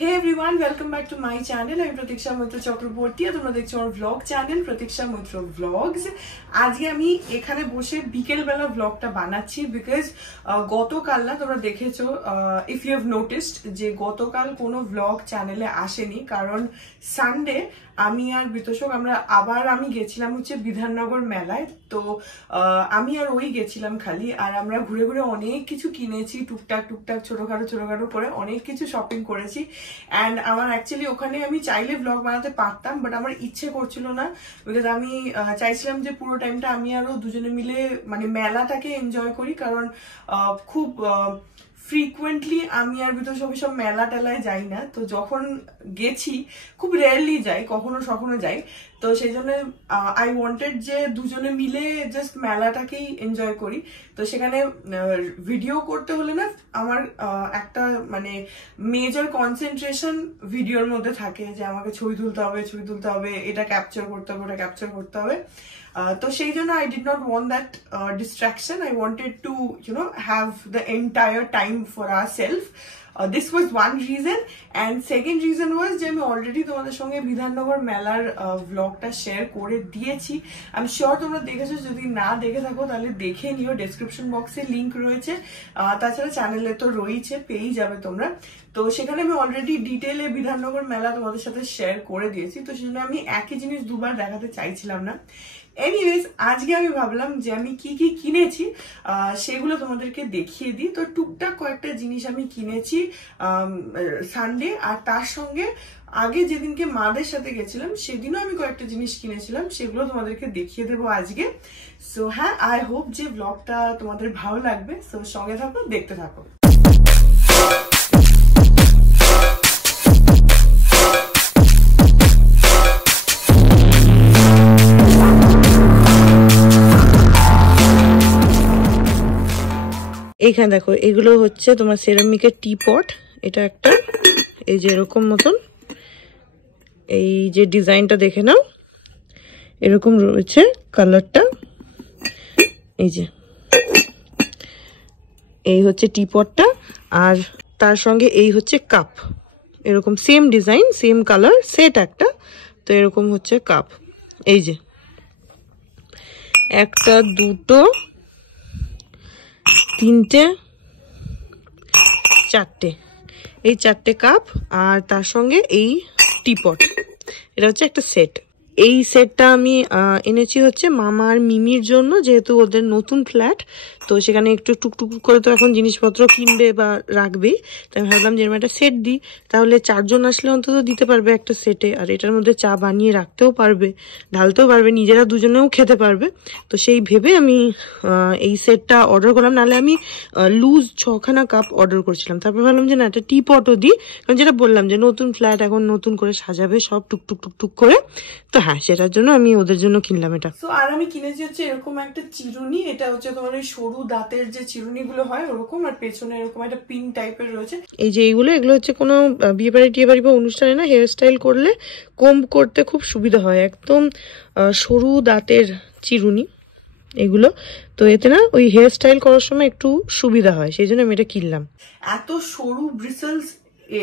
Hey everyone, welcome back to my channel. I'm Pratiksha Mitra Chakraborty আর তোমরা দেখছো আমার vlog channel Pratiksha Mitra Vlogs. আজকে আমি এখানে বসে বিকেল বেলা vlogটা বানাচ্ছি because গতকাল না তোমরা দেখেছো if you have noticed যে গতকাল কোনো vlog চ্যানেলে আসেনি কারণ সানডে আমি আর বিতোষক আমি গেছিলাম হচ্ছে বিধাননগর মেলায়। তো আমি আর ওই গেছিলাম খালি, আর আমরা ঘুরে ঘুরে অনেক কিছু কিনেছি, টুকটাক ছোটখাটো করে অনেক কিছু শপিং করেছি। অ্যান্ড আমার অ্যাকচুয়ালি ওখানে আমি চাইলে ব্লগ বানাতে পারতাম, বাট আমার ইচ্ছে করছিল না বিকজ আমি চাইছিলাম যে পুরো টাইমটা আমি আরো দুজনে মিলে মানে মেলাটাকে এনজয় করি। কারণ খুব ফ্রিকুয়েন্টলি আমি আর ভিতর সব মেলা টেলায় যাই না, তো যখন গেছি খুব রেয়ারলি যাই, কখনো যাই। তো সেই জন্য আই ওয়ান্টেড যে দুজনে মিলে জাস্ট মেলাটাকেই এনজয় করি। তো সেখানে ভিডিও করতে হলে না আমার একটা মানে মেজর কনসেন্ট্রেশন ভিডিওর মধ্যে থাকে যে আমাকে ছবি তুলতে হবে, এটা ক্যাপচার করতে হবে, ওটা ক্যাপচার করতে হবে। তো সেই জন্য I did not want that distraction. I wanted to have the entire time for ourselves. This was one reason, and second reason was যে আমি অলরেডি তোমাদের সঙ্গে বিধাননগর মেলার ভ্লগটা শেয়ার করে দিয়েছি। আমি শিওর তোমরা দেখেছো, যদি না দেখে থাকো তাহলে দেখে নিও, ডেসক্রিপশন বক্সে লিঙ্ক রয়েছে, তাছাড়া চ্যানেলে তো রয়েছে, পেয়েই যাবে তোমরা। তো সেখানে আমি অলরেডি ডিটেইলে বিধাননগর মেলা তোমাদের সাথে শেয়ার করে দিয়েছি, তো সেজন্য আমি একই জিনিস দুবার দেখাতে চাইছিলাম না। এনিওয়েজ আজকে আমি ভাবলাম যে আমি কি কি কিনেছি সেগুলো তোমাদেরকে দেখিয়ে দিই। তো টুকটাক কয়েকটা জিনিস আমি কিনেছি সানডে, আর তার সঙ্গে আগে যেদিনকে মাদের সাথে গেছিলাম সেদিনও আমি কয়েকটা জিনিস কিনেছিলাম, সেগুলো তোমাদেরকে দেখিয়ে দেবো আজকে। সো হ্যাঁ, আই হোপ যে ব্লগটা তোমাদের ভালো লাগবে। সো সঙ্গে থাকো, দেখতে থাকো। এইখানে দেখো, এগুলো হচ্ছে তোমার সেরামিকের টি পট। এটা একটা এই যে এরকম মতন, এই যে ডিজাইনটা দেখে নাও, এরকম রয়েছে কালারটা। এই হচ্ছে টি পটটা, আর তার সঙ্গে এই হচ্ছে কাপ, এরকম same design same colour set একটা। তো এরকম হচ্ছে কাপ, এই যে একটা, দুটো, তিনটে, চারটে, এই চারটে কাপ, আর তার সঙ্গে এই টিপট। এটা হচ্ছে একটা সেট। এই সেটটা আমি এনেছি হচ্ছে মামা আর মিমির জন্য, যেহেতু ওদের নতুন ফ্ল্যাট, তো সেখানে একটু টুকটুক করে তো এখন জিনিসপত্র কিনবে বা রাখবেই। তো আমি ভাবলাম যে এরকম একটা সেট দিই, তাহলে 4 জন আসলে অন্তত দিতে পারবে একটা সেটে, আর এটার মধ্যে চা বানিয়ে রাখতেও পারবে, ঢালতেও পারবে, নিজেরা দুজনেও খেতে পারবে। তো সেই ভেবে আমি এই সেটটা অর্ডার করলাম। নাহলে আমি লুজ 6খানা কাপ অর্ডার করছিলাম। তারপর ভাবলাম যে না, একটা টি পটও দিই, কারণ যেটা বললাম যে নতুন ফ্ল্যাট, এখন নতুন করে সাজাবে সব টুকটুক করে। তো হ্যাঁ, সেটার জন্য আমি ওদের জন্য কিনলাম এটা। তো আর আমি কিনেছি হচ্ছে এরকম একটা চিরুনি। এটা হচ্ছে তোমার ওই সরু দাঁতের যে চিরুনি গুলো হয় ওরকম, আর পেছনে এরকম একটা পিন টাইপের রয়েছে। এই যে এগুলো হচ্ছে কোনো বিয়ে বাড়ি বা অনুষ্ঠানে না হেয়ার স্টাইল করলে কোম্ব করতে খুব সুবিধা হয়, একদম সরু দাঁতের চিরুনি এগুলো। তো এতে না ওই হেয়ার স্টাইল করার সময় একটু সুবিধা হয়, সেই জন্য আমি এটা কিনলাম। এত সরু ব্রিসেলস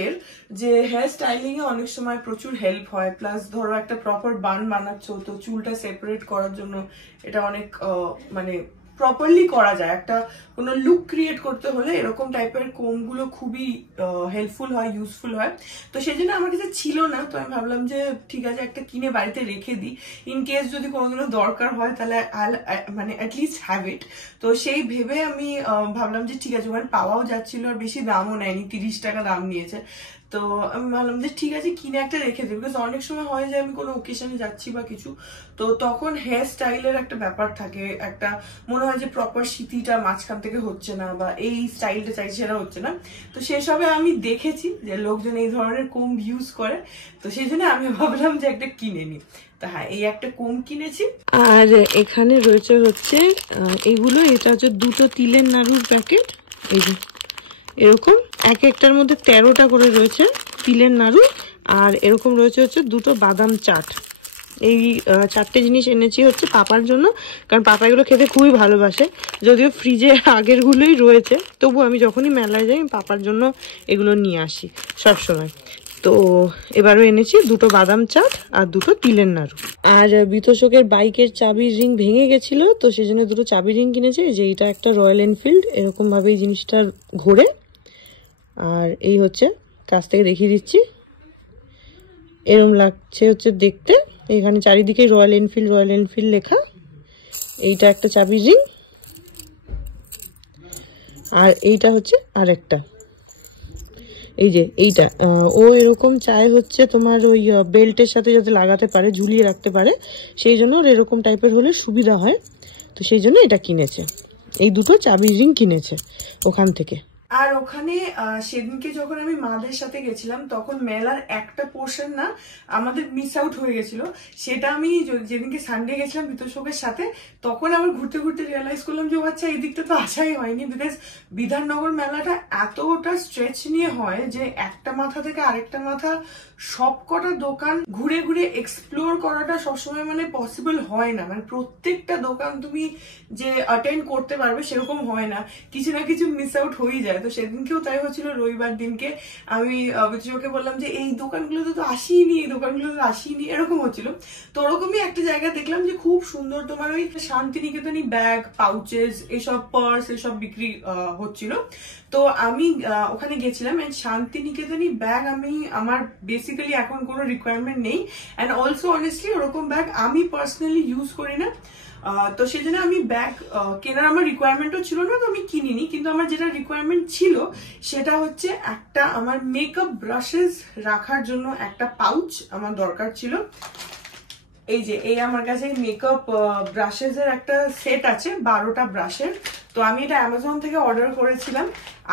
এর যে হেয়ার স্টাইলিং এ অনেক সময় প্রচুর হেল্প হয়, প্লাস ধরো একটা প্রপার বান বানাচ্ছো, তো চুলটা সেপারেট করার জন্য এটা অনেক মানে প্রপারলি করা যায়। একটা কোনো লুক ক্রিয়েট করতে হলে এরকম টাইপের কোম গুলো খুবই হেল্পফুল হয়, ইউজফুল হয়। তো সেই জন্য আমার কাছে ছিল না, তো আমি ভাবলাম যে ঠিক আছে একটা কিনে বাড়িতে রেখে দিই, ইন কেস যদি কোনোদিনও দরকার হয় তাহলে মানে অ্যাটলিস্ট হ্যাভ ইট। তো সেই ভেবে আমি ভাবলাম যে ঠিক আছে, ওখানে পাওয়াও যাচ্ছিল, আর বেশি দামও নেয়নি, 30 টাকা দাম নিয়েছে। তো আমি ভাবলাম যে ঠিক আছে কিনে একটা রেখে দিই, বিকজ অনেক সময় হয় যে আমি কোনো ওকেশনে যাচ্ছি বা কিছু, তো তখন হেয়ার স্টাইলের একটা ব্যাপার থাকে, একটা মনে হয় যে প্রপার সিঁথিটা মাঝখান থেকে হচ্ছে না, বা এই স্টাইলটা চাইছে সেটা হচ্ছে না। তো সেসবে আমি দেখেছি যে লোকজন এই ধরনের কোম ইউজ করে, তো সেই জন্য আমি ভাবলাম যে একটা কিনে নিই। তা হ্যাঁ, এই একটা কোম কিনেছি। আর এখানে রয়েছে হচ্ছে এগুলো, এটা হচ্ছে 2টো তিলের নাড়ুর প্যাকেট। এই যে এরকম এক একটার মধ্যে 13টা করে রয়েছে তিলের নাড়ু, আর এরকম রয়েছে হচ্ছে 2টো বাদাম চাট। এই 4টে জিনিস এনেছি হচ্ছে পাপার জন্য, কারণ পাপা এগুলো খেতে খুবই ভালোবাসে। যদিও ফ্রিজে আগের গুলোই রয়েছে, তবু আমি যখনই মেলায় যাই পাপার জন্য এগুলো নিয়ে আসি সবসময়। তো এবারও এনেছি দুটো বাদাম চাট আর দুটো তিলের নাড়ু। আর বিতোষকের বাইকের চাবির রিং ভেঙে গেছিল, তো সেই জন্য দুটো চাবি রিং কিনেছে। যে এটা একটা রয়্যাল এনফিল্ড, এরকম ভাবে এই জিনিসটা ঘোরে। আর এই হচ্ছে, কাছ থেকে দেখিয়ে দিচ্ছি, এরকম লাগছে হচ্ছে দেখতে। এখানে চারিদিকে রয়্যাল এনফিল্ড লেখা। এইটা একটা চাবির রিং, আর এইটা হচ্ছে আরেকটা। এই যে এইটা ও এরকম চায় হচ্ছে তোমার ওই বেল্টের সাথে যাতে লাগাতে পারে, ঝুলিয়ে রাখতে পারে, সেই জন্য ওর এরকম টাইপের হলে সুবিধা হয়। তো সেই জন্য এটা কিনেছে, এই দুটো চাবির রিং কিনেছে ওখান থেকে। আর ওখানে সেদিনকে যখন আমি মাদের সাথে গেছিলাম তখন মেলার একটা পোর্শন না আমাদের মিস আউট হয়ে গেছিল। সেটা আমি যেদিনকে সানডে গেছিলাম বিতোষকের সাথে, তখন আবার ঘুরতে ঘুরতে রিয়েলাইজ করলাম যে আচ্ছা এই দিকটা তো আসাই হয়নি। বিকজ বিধাননগর মেলাটা এতটা স্ট্রেচ নিয়ে হয় যে একটা মাথা থেকে আরেকটা মাথা সব কটা দোকান ঘুরে ঘুরে এক্সপ্লোর করাটা সবসময় মানে পসিবল হয় না। মানে প্রত্যেকটা দোকান তুমি যে অ্যাটেন্ড করতে পারবে সেরকম হয় না, কিছু না কিছু মিস আউট হয়ে যায়। তো সেদিনকেও তাই হচ্ছিল। রবিবার দিনকে আমি বিতোষকে বললাম যে এই দোকানগুলোতে তো আসিনি, এই দোকানগুলো তো আসিনি, এরকম হচ্ছিল। তো ওরকমই একটা জায়গা দেখলাম যে খুব সুন্দর তোমার ওই শান্তিনিকেতনী ব্যাগ, পাউচেস, এসব পার্স এসব বিক্রি হচ্ছিল। তো আমি ওখানে গেছিলাম। এন্ড শান্তিনিকেতনী ব্যাগ আমি আমার বেসিক্যালি এখন কোনো রিকোয়ারমেন্ট নেই, অ্যান্ড অলসো অনেস্টলি ওরকম ব্যাগ আমি পার্সোনালি ইউজ করি না। তো সেই জন্য আমি ব্যাগ কেনার আমার রিকোয়ারমেন্টও ছিল না, তো আমি কিনিনি। কিন্তু আমার যেটা রিকোয়ারমেন্ট ছিল সেটা হচ্ছে একটা আমার মেকআপ ব্রাশেস রাখার জন্য একটা পাউচ আমার দরকার ছিল। এই যে এই আমার কাছে মেকআপ ব্রাশেস এর একটা সেট আছে 12টা ব্রাশের। তো আমি এটা অ্যামাজন থেকে অর্ডার করেছিলাম,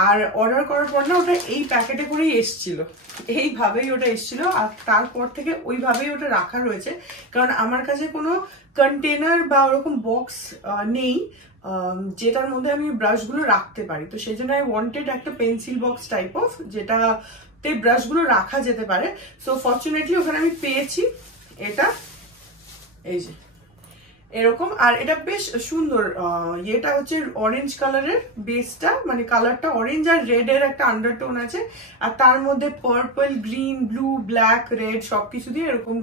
আর অর্ডার করার পর না ওটা এই প্যাকেটে করেই এসছিল, এইভাবেই ওটা এসছিল। আর তারপর থেকে ওইভাবেই ওটা রাখা রয়েছে, কারণ আমার কাছে কোনো কন্টেনার বা ওরকম বক্স নেই যেটার মধ্যে আমি ব্রাশগুলো রাখতে পারি। তো সেই জন্য আই ওয়ান্টেড একটা পেন্সিল বক্স টাইপ অফ, যেটাতে ব্রাশগুলো রাখা যেতে পারে। সো ফরচুনেটলি ওখানে আমি পেয়েছি এটা, এই যে এরকম। আর এটা বেশ সুন্দর, এটা হচ্ছে অরেঞ্জ কালারের বেসটা, মানে কালারটা অরেঞ্জ আর রেড এর একটা আন্ডারটোন আছে, আর তার মধ্যে purple, green, blue, black, red সবকিছু দিয়ে এরকম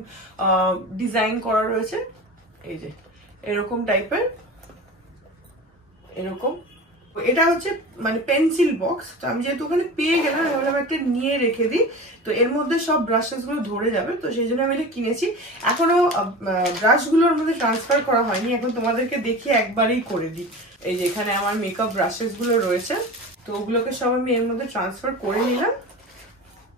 ডিজাইন করা রয়েছে। এই যে এরকম টাইপের, এরকম। এটা হচ্ছে মানে পেন্সিল বক্স। তো আমি যেহেতু ওখানে পেয়ে গেলাম, ভাবলাম একটা নিয়ে রেখে দিই, তো এর মধ্যে সব ব্রাশেস গুলো ধরে যাবে। তো সেই জন্য আমি এটা কিনেছি। এখনো ব্রাশ গুলোর মধ্যে ট্রান্সফার করা হয়নি, এখন তোমাদেরকে দেখিয়ে একবারেই করে দিই। এই যে এখানে আমার মেকআপ ব্রাশেস গুলো রয়েছে, তো ওগুলোকে সব আমি এর মধ্যে ট্রান্সফার করে নিলাম।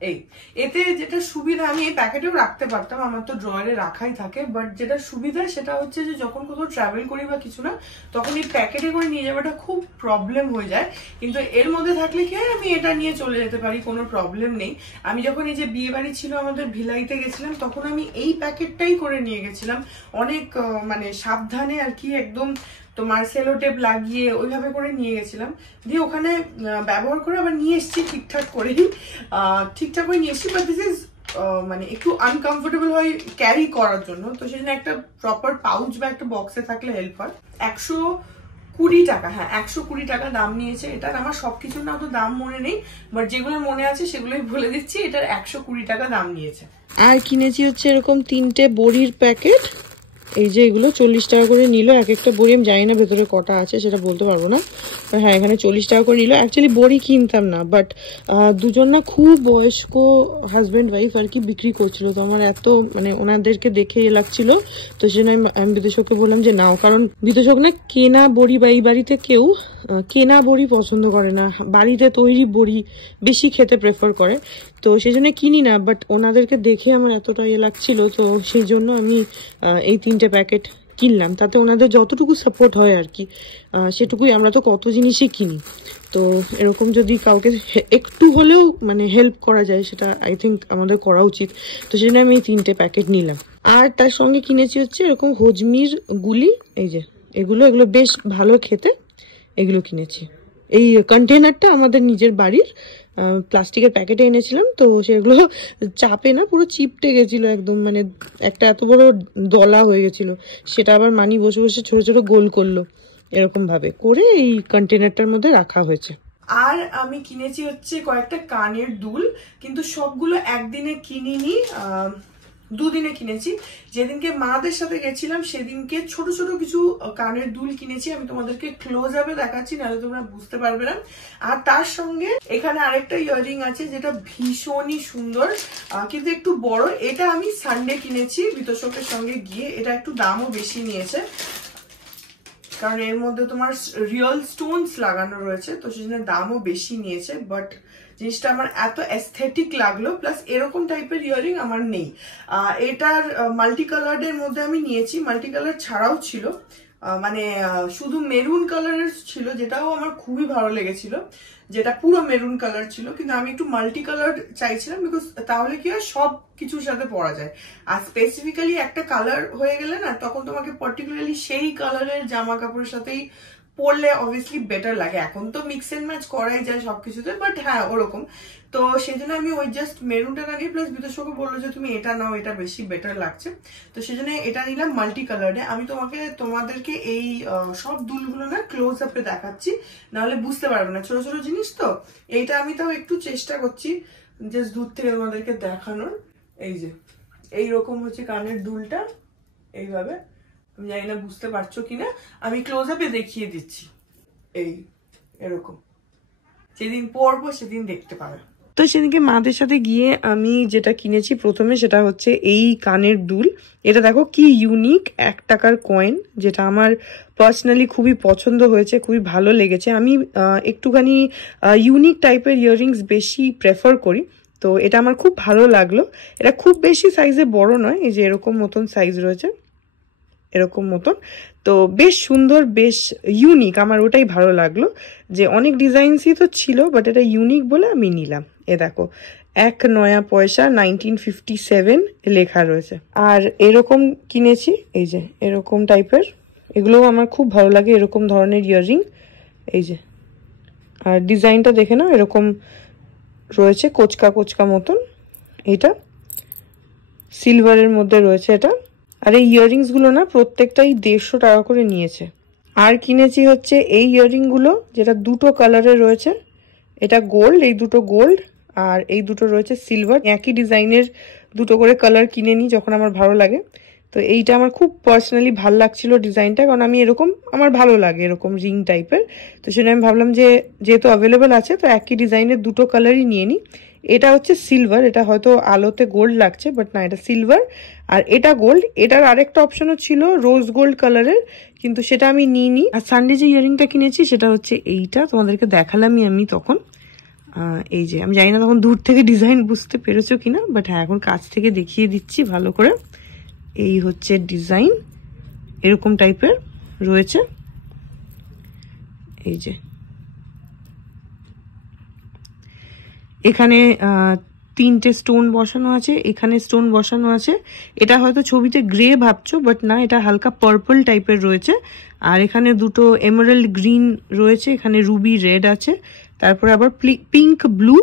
এই এতে যেটা সুবিধা, আমি এই প্যাকেটেও রাখতে পারতাম, আমার তো ড্রয়ারে রাখাই থাকে, বাট যেটা সুবিধা সেটা হচ্ছে যে যখন কোথাও ট্রাভেল করি বা কিছু না, তখন এই প্যাকেটে করে নিয়ে যাওয়াটা খুব প্রবলেম হয়ে যায়। কিন্তু এর মধ্যে থাকলে কি আমি এটা নিয়ে চলে যেতে পারি, কোনো প্রবলেম নেই। আমি যখন এই যে বিয়ে বাড়ি ছিল আমাদের ভিলাইতে গেছিলাম, তখন আমি এই প্যাকেটটাই করে নিয়ে গেছিলাম, অনেক মানে সাবধানে আর কি, একদম তোমার সেলো টেপ লাগিয়ে ওইভাবে করে নিয়ে গেছিলাম। দিয়ে ওখানে ব্যবহার করে আবার নিয়ে এসেছি ঠিকঠাক করে নিয়ে এসেছি। বাট দিস ইজ মানে একটু আনকমফোর্টেবল হয় ক্যারি করার জন্য, তো সেই জন্য একটা প্রপার পাউচ বা একটা বক্সে থাকলে হেল্প হয়। 120 টাকা, হ্যাঁ 120 টাকা দাম নিয়েছে এটার। আমার সবকিছুর না তো দাম মনে নেই, বাট যেগুলো মনে আছে সেগুলোই বলে দিচ্ছি। এটার 120 টাকা দাম নিয়েছে। আর কিনেছি হচ্ছে এরকম 3টে বড়ির প্যাকেট। এই যে এগুলো 40 টাকা করে নিল এক একটা বড়ি। আমি জানি না ভেতরে কটা আছে সেটা বলতে পারবো না, হ্যাঁ এখানে 40 টাকা করে নিল। অ্যাকচুয়ালি বড়ি কিনতাম না, বাট দুজন না খুব বয়স্ক হাজব্যান্ড ওয়াইফ আর কি বিক্রি করছিল। তো আমার এত মানে ওনাদেরকে দেখে লাগছিল, তো সেজন্য আমি বিতোষককে বললাম যে নাও, কারণ বিতোষক না কেনা বড়ি বা এই বাড়িতে কেউ কেনা বড়ি পছন্দ করে না, বাড়িতে তৈরি বড়ি বেশি খেতে প্রেফার করে। তো সেই জন্য কিনি না, বাট ওনাদেরকে দেখে আমার এতটা লাগছিল, তো সেই জন্য আমি এই 3টে প্যাকেট কিনলাম। তাতে ওনাদের যতটুকু সাপোর্ট হয় আর কি সেটুকুই। আমরা তো কত জিনিসই কিনি, তো এরকম যদি কাউকে একটু হলেও মানে হেল্প করা যায়, সেটা আই থিঙ্ক আমাদের করা উচিত। তো সেজন্য আমি এই 3টে প্যাকেট নিলাম। আর তার সঙ্গে কিনেছি হচ্ছে এরকম হজমির গুলি। এই যে এগুলো বেশ ভালো খেতে, এগুলো কিনেছি। এই কন্টেনারটা আমাদের নিজের বাড়ির, প্লাস্টিকের প্যাকেটে এনেছিলাম, তো সেগুলো চাপে না পুরো চিপটে গেছিল একদম, মানে একটা এত বড় দলা হয়ে গেছিল। সেটা আবার মানি বসে বসে ছোট ছোট গোল করলো, এরকম ভাবে করে এই কন্টেনারটার মধ্যে রাখা হয়েছে। আর আমি কিনেছি হচ্ছে কয়েকটা কানের দুল, কিন্তু সবগুলো একদিনে কিনিনি, দুদিনে কিনেছি। যেদিনকে মাদের সাথে গেছিলাম সেদিনকে ছোট ছোট কিছু কানের দুল কিনেছি, আমি তোমাদেরকে ক্লোজ আপে দেখাচ্ছি, নাহলে তোমরা বুঝতে পারবে না। আর তার সঙ্গে এখানে আরেকটা ইয়াররিং আছে যেটা ভীষণই সুন্দর, কিন্তু একটু বড়। এটা আমি সানডে কিনেছি বিতোষকের সঙ্গে গিয়ে। এটা একটু দামও বেশি নিয়েছে, কারণ এর মধ্যে তোমার রিয়েল স্টোনস লাগানো রয়েছে, তো সেজন্য দামও বেশি নিয়েছে। বাট জিনিসটা আমার এত অ্যাস্থেটিক লাগলো, প্লাস এরকম টাইপের ইয়াররিং আমার নেই। এটার মাল্টি কালারের মধ্যে আমি নিয়েছি, মাল্টি কালার ছাড়াও ছিল, মানে শুধু মেরুন কালারের ছিল, যেটাও আমার খুবই ভালো লেগেছিল, যেটা পুরো মেরুন কালার ছিল। কিন্তু আমি একটু মাল্টি কালার চাইছিলাম, বিকজ তাহলে কি হয় সব কিছুর সাথে পরা যায়। আর স্পেসিফিক্যালি একটা কালার হয়ে গেলে না, তখন তোমাকে পার্টিকুলারলি সেই কালারের জামা কাপড়ের সাথেই পরলে অবভিয়াসলি বেটার লাগে। এখন তো মিক্স এন্ড ম্যাচ করাই যায় সবকিছুতে, বাট হ্যাঁ ওরকম। তো সেই জন্য আমি ওই জাস্ট মেরুনটা না নিয়ে, প্লাস বিতোষকে বললো যে তুমি এটা নাও, এটা বেশি বেটার লাগছে, তো সেই জন্য এটা নিলাম মাল্টি কালারে। আমি তোমাদেরকে এই সব দুলগুলো না ক্লোজ আপে দেখাচ্ছি, নাহলে বুঝতে পারবে না, ছোট ছোট জিনিস তো। এইটা আমি তাও একটু চেষ্টা করছি জাস্ট দূর থেকে তোমাদেরকে দেখানোর। এই যে এইরকম হচ্ছে কানের দুলটা, এইভাবে। আমি জানি না বুঝতে পারছো কিনা, আমি ক্লোজ আপে দেখিয়ে দিচ্ছি। এই এরকম, যেদিন পরবো সেদিন দেখতে পাবে। তো সেদিনকে মাদের সাথে গিয়ে আমি যেটা কিনেছি প্রথমে, সেটা হচ্ছে এই কানের দুল। এটা দেখো কি ইউনিক, 1 টাকার কয়েন, যেটা আমার পার্সোনালি খুবই পছন্দ হয়েছে, খুবই ভালো লেগেছে। আমি একটুখানি ইউনিক টাইপের ইয়াররিংস বেশি প্রেফার করি, তো এটা আমার খুব ভালো লাগলো। এটা খুব বেশি সাইজে বড় নয়, এই যে এরকম মতন সাইজ রয়েছে, এরকম মতন। তো বেশ সুন্দর, বেশ ইউনিক, আমার ওটাই ভালো লাগলো। যে অনেক ডিজাইনসই তো ছিল, বাট এটা ইউনিক বলে আমি নিলাম। এ দেখো 1 নয়া পয়সা 1957 লেখা রয়েছে। আর এরকম কিনেছি, এই যে এরকম টাইপের, এগুলোও আমার খুব ভালো লাগে, এরকম ধরনের ইয়াররিং। এই যে, আর ডিজাইনটা দেখে নাও, এরকম রয়েছে কোচকা কোচকা মতন। এটা সিলভারের মধ্যে রয়েছে এটা। আর এই ইয়াররিংস গুলো না প্রত্যেকটাই 150 টাকা করে নিয়েছে। আর কিনেছি হচ্ছে এই ইয়াররিং গুলো, যেটা দুটো কালারে রয়েছে। এটা গোল্ড, এই দুটো গোল্ড, আর এই দুটো রয়েছে সিলভার। একই ডিজাইনের দুটো করে কালার কিনে নিই যখন আমার ভালো লাগে। তো এইটা আমার খুব পার্সোনালি ভালো লাগছিল ডিজাইনটা, কারণ আমি এরকম, আমার ভালো লাগে এরকম রিং টাইপের। তো সেটা আমি ভাবলাম যে যেহেতু অ্যাভেলেবেল আছে, তো একই ডিজাইনের দুটো কালারই নিয়ে নিই। এটা হচ্ছে সিলভার, এটা হয়তো আলোতে গোল্ড লাগছে, বাট না, এটা সিলভার। আর এটা গোল্ড। এটার আরেকটা অপশনও ছিল রোজ গোল্ড কালারের, কিন্তু সেটা আমি নিইনি। আর সানডে যে ইয়াররিংটা কিনেছি সেটা হচ্ছে এইটা, তোমাদেরকে দেখালামই আমি তখন। এই যে, আমি জানি না তখন দূর থেকে ডিজাইন বুঝতে পেরেছো কিনা, বাট হ্যাঁ এখন কাছ থেকে দেখিয়ে দিচ্ছি ভালো করে। এই হচ্ছে ডিজাইন, এরকম টাইপের রয়েছে। এই যে এখানে 3টে স্টোন বসানো আছে, এখানে স্টোন বসানো আছে। এটা হয়তো ছবিতে গ্রে ভাবছো, বাট না, এটা হালকা পার্পল টাইপের রয়েছে। আর এখানে দুটো এমারাল্ড গ্রিন রয়েছে, এখানে রুবি রেড আছে, তারপরে আবার pink, blue,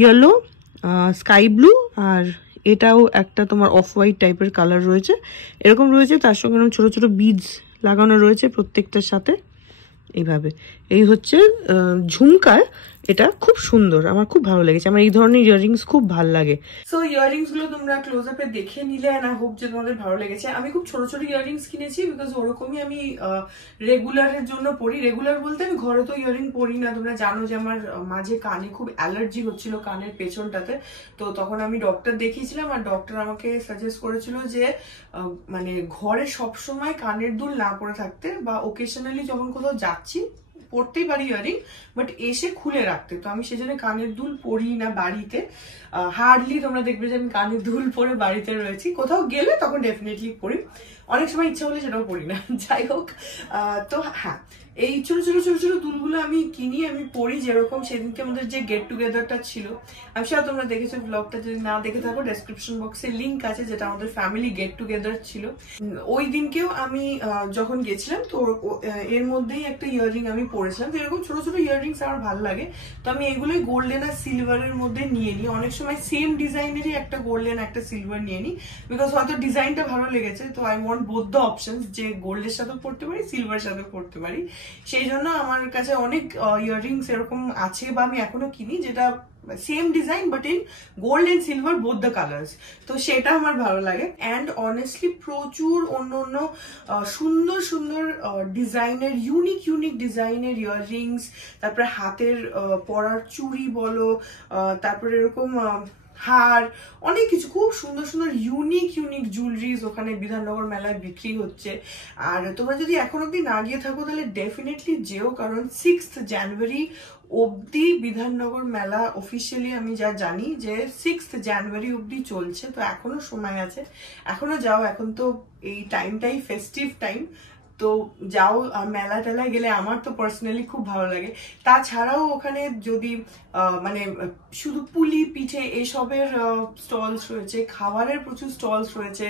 yellow, sky blue, আর এটাও একটা তোমার অফ হোয়াইট টাইপের কালার রয়েছে, এরকম রয়েছে। তার সঙ্গে ছোট ছোট বিডস লাগানো রয়েছে প্রত্যেকটার সাথে, এইভাবে। এই হচ্ছে ঝুমকার, এটা খুব সুন্দর, আমার খুব ভালো লেগেছে। আমার এই ধরনের ইয়াররিংস খুব ভালো লাগে। সো ইয়াররিংস গুলো তোমরা ক্লোজ আপে দেখে নিলে, না হোপ যে তোমাদের ভালো লেগেছে। আমি খুব ছোট ছোট ইয়াররিংস কিনেছি, বিকজ ওরকমই আমি রেগুলারের জন্য পরি। রেগুলার বলতে আমি ঘরে তো ইয়াররিং পরি না, তোমরা জানো যে আমার মাঝে কানে খুব অ্যালার্জি হচ্ছিল, কানের পেছনটাতে। তো তখন আমি ডক্টর দেখিয়েছিলাম, আর ডক্টর আমাকে সাজেস্ট করেছিল যে মানে ঘরে সবসময় কানের দুল না পরে থাকতে, বা ওকেশনালি যখন কোথাও যাচ্ছি পরতেই পারি ইয়ারিং, বাট এসে খুলে রাখতে। তো আমি সেজন্য কানের দুল পরি না বাড়িতে, হার্ডলি তোমরা দেখবে যে আমি কানের দুল পরে বাড়িতে রয়েছি। কোথাও গেলে তখন ডেফিনেটলি পরি, অনেক সময় ইচ্ছা হলে সেটাও পরি না। যাই হোক, তো হ্যাঁ, এই ছোট ছোট ছোট ছোট দুলগুলো আমি কিনি, আমি পরি। যেরকম সেদিনকে আমাদের যে গেট টুগেদারটা ছিল, আমি সেটা তোমরা দেখেছো ব্লগটা, যদি না দেখে থাকো ডেসক্রিপশন বক্সে লিঙ্ক আছে, যেটা আমাদের ফ্যামিলি গেট টুগেদার ছিল। ওই দিনকেও আমি যখন গেছিলাম, তো এর মধ্যেই একটা ইয়াররিং আমি পরেছিলাম। তো এরকম ছোট ছোট ইয়াররিংস আমার ভালো লাগে, তো আমি এগুলোই গোল্ডেন আর সিলভারের মধ্যে নিয়ে নিই। অনেক সময় সেম ডিজাইনেরই একটা গোল্ডেন একটা সিলভার নিয়ে নিই, বিকজ হয়তো ডিজাইনটা ভালো লেগেছে। তো I want both the options, যে গোল্ডের সাথে পড়তে পারি, সিলভারের সাথে পড়তে পারি। সেই জন্য আমার কাছে অনেক ইয়াররিংস এরকম আছে বা আমি এখনো কিনি, যেটা same design but in gold and silver both the colours. তো সেটা আমার ভালো লাগে। অ্যান্ড অনেস্টলি প্রচুর অন্য অন্য সুন্দর সুন্দর ডিজাইনের, ইউনিক ডিজাইনের ইয়াররিংস, তারপরে হাতের পরার চুড়ি বলো, তারপরে এরকম হার, অনেক কিছু খুব সুন্দর সুন্দর ইউনিক জুয়েলারিজ ওখানে বিধাননগর মেলায় বিক্রি হচ্ছে। আর তোমরা যদি এখন অব্দি না গিয়ে থাকো তাহলে ডেফিনেটলি যেও, কারণ 6th জানুয়ারি অব্দি বিধাননগর মেলা অফিসিয়ালি আমি যা জানি যে 6th জানুয়ারি অব্দি চলছে। তো এখনো সময় আছে, এখনো যাও, এখন তো এই টাইমটাই ফেস্টিভ টাইম, তো যাও। মেলা টেলায় গেলে আমার তো পার্সোনালি খুব ভালো লাগে। তাছাড়াও ওখানে যদি মানে শুধু পুলি পিঠে এসবের স্টলস রয়েছে, খাবারের প্রচুর স্টলস রয়েছে,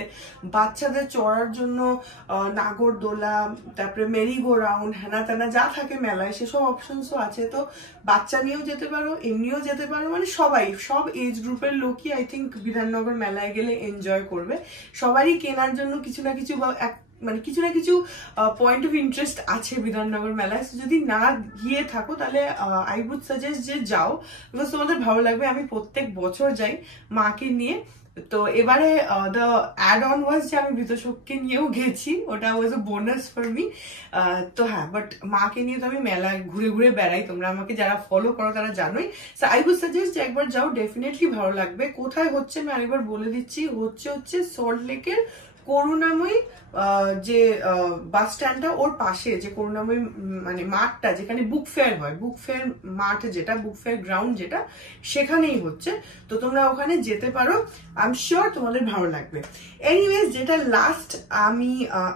বাচ্চাদের চড়ার জন্য নাগরদোলা, তারপরে মেরিগো রাউন্ড, হ্যানা ত্যানা যা থাকে মেলায় সেসব অপশনসও আছে। তো বাচ্চা নিয়েও যেতে পারো, এমনিও যেতে পারো, মানে সবাই, সব এজ গ্রুপের লোকই আই থিঙ্ক বিধাননগর মেলায় গেলে এনজয় করবে। সবারই কেনার জন্য কিছু না কিছু বা মানে কিছু না কিছু পয়েন্ট অফ ইন্টারেস্ট আছে বিধাননগর মেলায়। যদি না গিয়ে থাকো তাহলে আই উড সাজেস্ট যে যাও, বিকজ তোমাদের ভালো লাগবে। আমি প্রত্যেক বছর যাই মাকে নিয়ে। তো এবারে দ্য অ্যাড অন ওয়াজ যে আমি বিতোষককে নিয়েও গেছি, ওটা ওয়াজ আ বোনাস ফর মি। তো হ্যাঁ, বাট মাকে নিয়ে তো আমি মেলায় ঘুরে ঘুরে বেড়াই, তোমরা আমাকে যারা ফলো করো তারা জানোই। সো আই উড সাজেস্ট যে একবার যাও, ডেফিনেটলি ভালো লাগবে। কোথায় হচ্ছে আমি আরেকবার বলে দিচ্ছি, হচ্ছে সল্ট লেকের করুণাময়ী যে বাস স্ট্যান্ডটা, ওর পাশে যে করুণাময়ী মানে মাঠটা যেখানে বুক ফেয়ার হয়, বুক ফেয়ার মাঠ যেটা, বুক ফেয়ার গ্রাউন্ড যেটা, সেখানেই হচ্ছে। তো তোমরা ওখানে যেতে পারো, আই এম শিওর তোমাদের ভালো লাগবে। এনিওয়েজ, যেটা লাস্ট আমি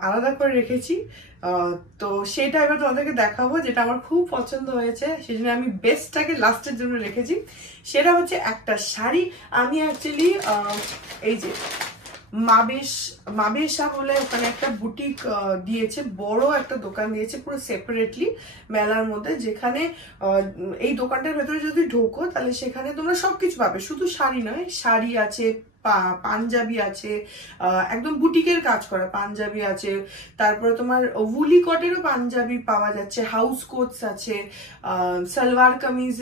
আলাদা করে রেখেছি, তো সেটা এবার তোমাদেরকে দেখাবো, যেটা আমার খুব পছন্দ হয়েছে, সেই জন্য আমি বেস্টটাকে লাস্টের জন্য রেখেছি। সেটা হচ্ছে একটা শাড়ি। আমি অ্যাকচুয়ালি এই যে মাবেশা বলে ওখানে একটা বুটিক দিয়েছে, বড় একটা দোকান দিয়েছে পুরো সেপারেটলি মেলার মধ্যে, যেখানে এই দোকানটার ভেতরে যদি ঢোকো তাহলে সেখানে তোমরা সবকিছু পাবে, শুধু শাড়ি নয়, শাড়ি আছে, পাঞ্জাবি আছে, একদম বুটিকের কাজ করা পাঞ্জাবি আছে, তারপরে তোমার উলি কটেরও পাঞ্জাবি পাওয়া যাচ্ছে, হাউস কোটস আছে, সালোয়ার কামিজ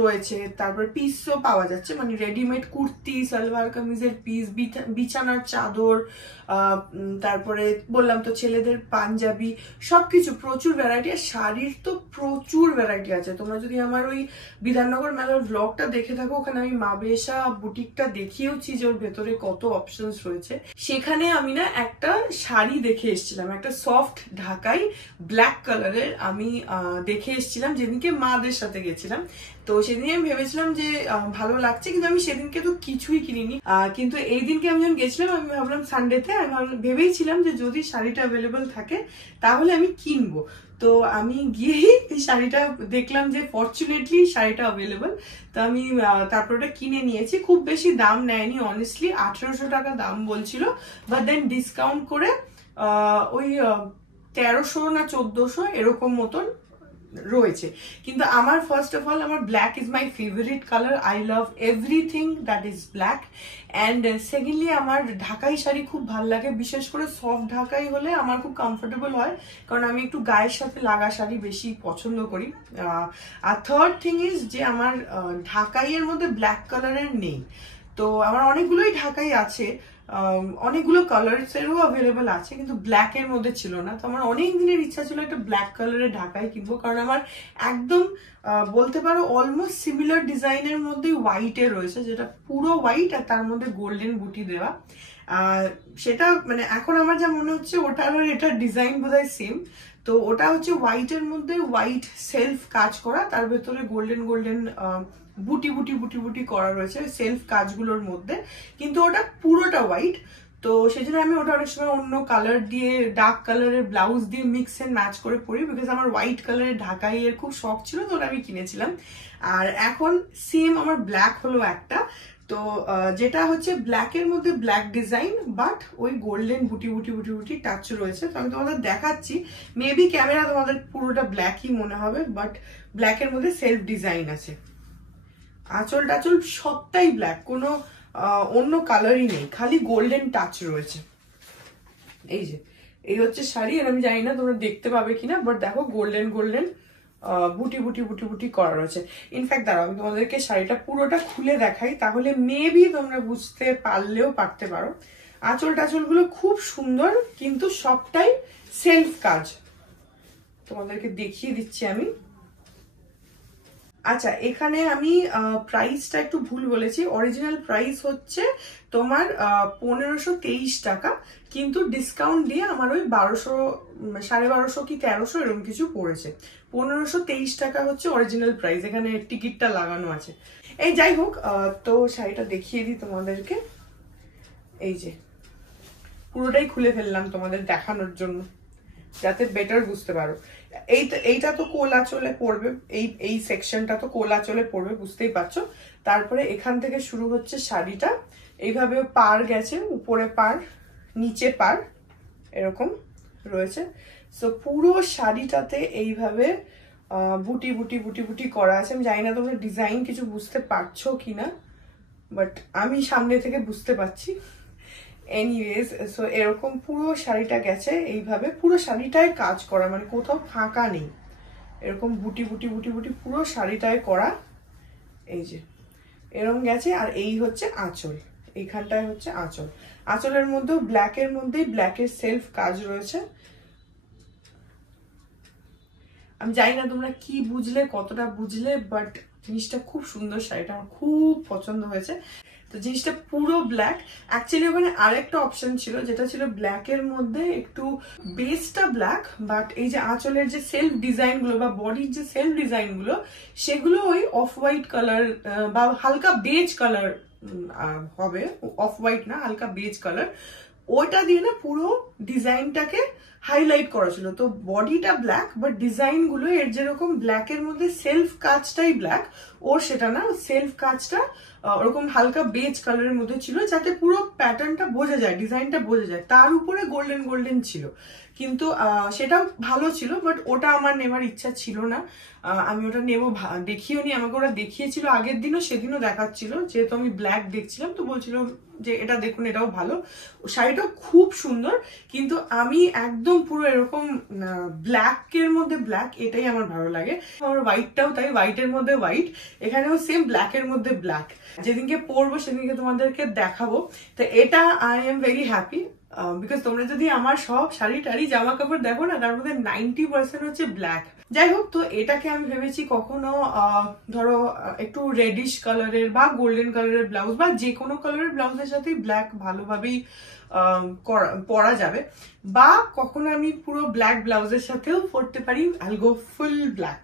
রয়েছে, তারপর পিসও পাওয়া যাচ্ছে, মানে রেডিমেড কুর্তি, সালোয়ার কামিজের পিস, বিছানার চাদর, তারপরে বললাম তো ছেলেদের পাঞ্জাবি, সবকিছু প্রচুর ভ্যারাইটি। আর শাড়ির তো প্রচুর ভ্যারাইটি আছে। তোমরা যদি আমার ওই বিধাননগর মেলার ব্লগটা দেখে থাকো, ওখানে আমি মাবেশা বুটিকটা দেখিয়েওছি যে ওর ভেতরে কত অপশনস রয়েছে। সেখানে আমি না একটা শাড়ি দেখে এসেছিলাম, একটা সফট ঢাকাই ব্ল্যাক কালারের আমি দেখে এসেছিলাম যেদিনকে মাদের সাথে গেছিলাম। তো সেদিন আমি ভেবেছিলাম যে ভালো লাগছে, কিন্তু আমি সেদিনকে তো কিছুই কিনিনি। কিন্তু এই দিনকে আমি যখন গেছিলাম, আমি ভাবলাম সানডেতে, আমি ভেবেছিলাম যে যদি শাড়িটা অ্যাভেলেবল থাকে তাহলে আমি কিনবো। তো আমি গিয়েই এই শাড়িটা দেখলাম যে ফরচুনেটলি শাড়িটা অ্যাভেলেবল। তো আমি তারপর ওটা কিনে নিয়েছি। খুব বেশি দাম নেয়নি, অনেস্টলি 1800 টাকা দাম বলছিল, বাট দেন ডিসকাউন্ট করে ওই 1300 না 1400 এরকম মতন রয়েছে। কিন্তু আমার ফার্স্ট অফ অল, আমার black is my favourite colour, I love everything that is black. And secondly আমার ঢাকাই শাড়ি খুব ভালো লাগে, বিশেষ করে সফট ঢাকাই হলে আমার খুব কমফোর্টেবল হয়, কারণ আমি একটু গায়ের সাথে লাগা শাড়ি বেশি পছন্দ করি। আর থার্ড থিং ইজ যে আমার ঢাকাইয়ের মধ্যে ব্ল্যাক কালারের নেই। তো আমার অনেকগুলোই ঢাকাই আছে, অনেকগুলো কালার্স এরও অ্যাভেলেবল আছে, কিন্তু ব্ল্যাক এর মধ্যে ছিল না। তো আমার অনেক দিনের ইচ্ছা ছিল একটা ব্ল্যাক কালারের ঢাকাই কিনবো, কারণ আমার একদম বলতে পারো অলমোস্ট সিমিলার ডিজাইনের মধ্যে হোয়াইটের রয়েছে, যেটা পুরো হোয়াইট আর তার মধ্যে গোল্ডেন বুটি দেওয়া। সেটা মানে এখন আমার যা মনে হচ্ছে ওটার আর এটার ডিজাইন বোধহয় সেম। তো ওটা হচ্ছে হোয়াইটের মধ্যে হোয়াইট সেলফ কাজ করা, তার ভেতরে গোল্ডেন গোল্ডেন বুটি বুটি বুটি বুটি করা রয়েছে সেলফ কাজগুলোর মধ্যে, কিন্তু ওটা পুরোটা হোয়াইট। তো সেই জন্য আমি ওটা অনেক সময় অন্য কালার দিয়ে, ডার্ক কালারের ব্লাউজ দিয়ে মিক্স এন্ড ম্যাচ করে পরি, বিকজ আমার হোয়াইট কালারের ঢাকাই এর খুব শখ ছিল, তো ওটা আমি কিনেছিলাম। আর এখন সেম আমার ব্ল্যাক হলো একটা, তো যেটা হচ্ছে ব্ল্যাকের মধ্যে ব্ল্যাক ডিজাইন, বাট ওই গোল্ডেন বুটি বুটি বুটি বুটি টাচ রয়েছে। তো আমি তোমাদের দেখাচ্ছি, মেবি ক্যামেরা তোমাদের পুরোটা ব্ল্যাকই মনে হবে, বাট ব্ল্যাকের মধ্যে সেলফ ডিজাইন আছে, আঁচল টাচল সবটাই ব্ল্যাক, কোনো অন্য কালারই নেই, খালি গোল্ডেন টাচ রয়েছে। এই যে এই হচ্ছে শাড়ি। আর আমি জানি না তোমরা দেখতে পাবে কিনা, বাট দেখো গোল্ডেন গোল্ডেন বুটি বুটি বুটি বুটি করা রয়েছে। ইনফ্যাক্ট দাঁড়াও আমি তোমাদেরকে শাড়িটা পুরোটা খুলে দেখাই, তাহলে মেবি তোমরা বুঝতে পারলেও পারতে পারো। আঁচল টাচল গুলো খুব সুন্দর, কিন্তু সবটাই সেলফ কাজ। তোমাদেরকে দেখিয়ে দিচ্ছি আমি। আচ্ছা, এখানে আমি প্রাইসটা একটু ভুল বলেছি। অরিজিনাল প্রাইস হচ্ছে তোমার 1523 টাকা, কিন্তু ডিসকাউন্ট দিয়ে আমার ওই 1200, 1250 কি 1300 এরকম কিছু পড়েছে। 1523 টাকা হচ্ছে অরিজিনাল প্রাইস, এখানে টিকিটটা লাগানো আছে। এই যাই হোক, তো শাড়িটা দেখিয়ে দিই তোমাদেরকে। এই যে পুরোটাই খুলে ফেললাম তোমাদের দেখানোর জন্য, যাতে বেটার বুঝতে পারো। এইটা তো কোলা চলে পড়বে, এই সেকশনটা তো কোলা চলে পড়বে, বুঝতেই পারছো। তারপরে এখান থেকে শুরু হচ্ছে শাড়িটা, এইভাবে পার গেছে, উপরে পার নিচে পার এরকম রয়েছে। সো পুরো শাড়িটাতে এইভাবে বুটি বুটি বুটি বুটি করা আছে। আমি জানি না তোমরা ডিজাইন কিছু বুঝতে পারছো কিনা, বাট আমি সামনে থেকে বুঝতে পারছি। এনিওয়েজ, সো এরকম পুরো শাড়িটা গেছে এইভাবে, পুরো শাড়িটায় কাজ করা, মানে কোথাও ফাঁকা নেই, এরকম বুটি বুটি বুটি বুটি পুরো শাড়িটায় করা। এই যে এরকম গেছে। আর এই হচ্ছে আঁচল, এইখানটায় হচ্ছে আঁচল। আঁচলের মধ্যেও ব্ল্যাকের মধ্যেই ব্ল্যাকের সেলফ কাজ রয়েছে। আমি জানি না তোমরা কি বুঝলে, কতটা বুঝলে, বাট জিনিসটা খুব সুন্দর, শাড়িটা আমার খুব পছন্দ হয়েছে। তো জিনিসটা পুরো ব্ল্যাক। অ্যাকচুয়ালি ওখানে আরেকটা অপশন ছিল, যেটা ছিল ব্ল্যাকের মধ্যে একটু বেসটা ব্ল্যাক, বাট এই যে আঁচলের যে সেলফ ডিজাইন গুলো বা বডির যে সেলফ ডিজাইন গুলো, সেগুলো ওই অফ হোয়াইট কালার বা হালকা বেজ কালার হবে, অফ হোয়াইট না, হালকা বেজ কালার। ওইটা দিয়ে না পুরো ডিজাইনটাকে হাইলাইট করা ছিল। তো বডিটা ব্ল্যাক, বাট ডিজাইন গুলো এর যেরকম ব্ল্যাকের মধ্যে সেলফ কাজটাই ব্ল্যাক, ওর সেটা না, সেলফ কাজটা ওরকম হালকা বেজ কালারের মধ্যে ছিল, যাতে পুরো প্যাটার্নটা বোঝা যায়, ডিজাইনটা বোঝা যায়। তার উপরে গোল্ডেন গোল্ডেন ছিল, কিন্তু সেটা ভালো ছিল, বাট ওটা আমার নেওয়ার ইচ্ছা ছিল না। আমি ওটা নেবো দেখিও নি, আমাকে ওরা দেখিয়েছিল আগের দিনও, সেদিনও দেখাচ্ছিল, যেহেতু আমি ব্ল্যাক দেখছিলাম তো বলছিল যে এটা দেখুন, এটাও ভালো, শাড়িটাও খুব সুন্দর। কিন্তু আমি একদম পুরো এরকম ব্ল্যাকের মধ্যে ব্ল্যাক, এটাই আমার ভালো লাগে। আমার হোয়াইটটাও তাই, হোয়াইটের মধ্যে হোয়াইট, এখানেও সেম ব্ল্যাকের মধ্যে ব্ল্যাক। যেদিনকে পরবো সেদিনকে তোমাদেরকে দেখাবো। তো এটা I am very happy, because তোমরা যদি আমার সব শাড়ি টাড়ি জামা কাপড় দেখো না, তার মধ্যে 90% হচ্ছে ব্ল্যাক। যাই হোক, তো এটাকে আমি ভেবেছি কখনো ধরো একটু রেডিশ কালারের বা গোল্ডেন কালারের ব্লাউজ বা যে কোনো কালারের ব্লাউজের সাথে ব্ল্যাক ভালোভাবেই পরা যাবে, বা কখনো আমি পুরো ব্ল্যাক ব্লাউজের সাথেও পরতে পারি, আই গো ফুল ব্ল্যাক,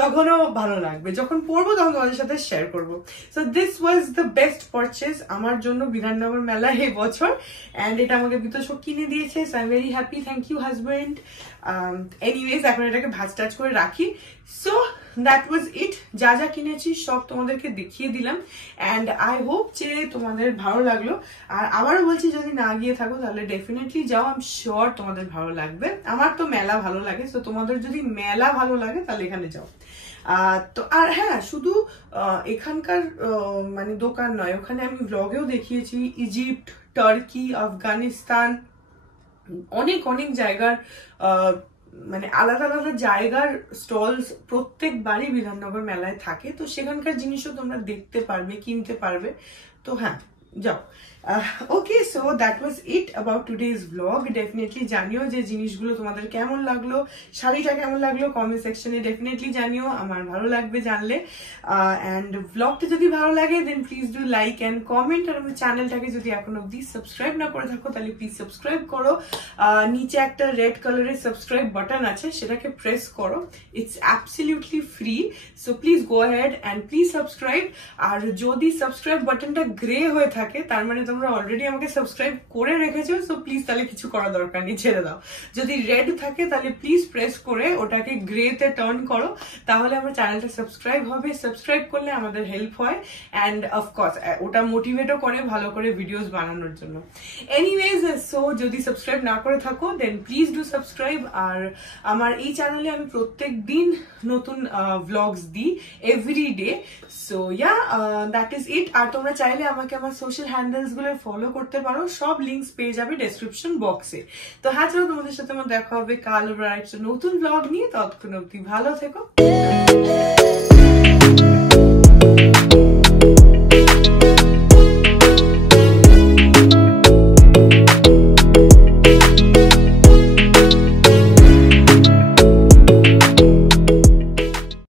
তখনও ভালো লাগবে। যখন পরবো তখন তোমাদের সাথে শেয়ার করবো। So this was the best purchase আমার জন্য বিধাননগর মেলা এই বছর, অ্যান্ড এটা আমাকে বিতোষক কিনে দিয়েছে। So I am very happy, thank you husband. Anyways, এখন এটাকে ভাজ টাজ করে রাখি। সো দ্যাট ওয়াজ ইট, যা যা কিনেছি সব তোমাদেরকে দেখিয়ে দিলাম, অ্যান্ড আই হোপ যে তোমাদের ভালো লাগলো। আর আবারও বলছি, যদি না গিয়ে থাকো তাহলে ডেফিনেটলি যাও, আই এম শিওর তোমাদের ভালো লাগবে। আমার তো মেলা ভালো লাগে, তো তোমাদের যদি মেলা ভালো লাগে তাহলে এখানে যাও। তো আর হ্যাঁ, শুধু এখানকার মানে দোকান নয়, ওখানে আমি ব্লগেও দেখিয়েছি ইজিপ্ট, টার্কি, আফগানিস্তান, অনেক অনেক জায়গার মানে আলাদা আলাদা জায়গার স্টলস প্রত্যেকবারই বিধাননগর মেলায় থাকে। তো সেখানকার জিনিসও তোমরা দেখতে পারবে, কিনতে পারবে। তো হ্যাঁ, যাও। Okay, so that was it about today's blog. Definitely জানিও যে জিনিসগুলো তোমাদের কেমন লাগলো, শাড়িটা কেমন লাগলো, কমেন্ট সেকশনে ডেফিনেটলি জানিও, আমার ভালো লাগবে জানলে। অ্যান্ড ব্লগটা যদি ভালো লাগে then please do like and comment. আর আমার চ্যানেলটাকে যদি এখন অব্দি সাবস্ক্রাইব না করে থাকো তাহলে প্লিজ সাবস্ক্রাইব করো। নিচে একটা রেড কালারের সাবস্ক্রাইব বাটন আছে, সেটাকে প্রেস করো, it's absolutely free. So please go ahead and please subscribe. আর যদি সাবস্ক্রাইব বাটনটা গ্রে হয়ে থাকে, তার মানে তোমরা অলরেডি আমাকে সাবস্ক্রাইব করে রেখেছো। সো প্লিজ তাহলে কিছু করা দরকার নেই, ছেড়ে দাও। যদি রেড থাকে তাহলে প্লিজ প্রেস করে ওটাকে গ্রেতে টার্ন করো, তাহলে আমার চ্যানেলটা সাবস্ক্রাইব হবে। সাবস্ক্রাইব করলে আমাদের হেল্প হয়, অ্যান্ড অফকোর্স ওটা মোটিভেটও করে ভালো করে ভিডিওস বানানোর জন্য। এনিওয়েজ, সো যদি সাবস্ক্রাইব না করে থাকো দেন প্লিজ ডু সাবস্ক্রাইব। আর আমার এই চ্যানেলে আমি প্রত্যেক দিন নতুন ভ্লগস দিই, every day. So yeah, that is it. আর তোমরা চাইলে আমাকে আমার সোশ্যাল হ্যান্ডেলস গুলো খুলে ফলো করতে পারো, সব লিঙ্কস পেয়ে যাবে ডেসক্রিপশন বক্সে। তো হ্যাঁ, চলো তোমাদের সাথে আমার দেখা হবে কাল আবার একটা নতুন ব্লগ নিয়ে। ততক্ষণ অব্দি ভালো থেকো।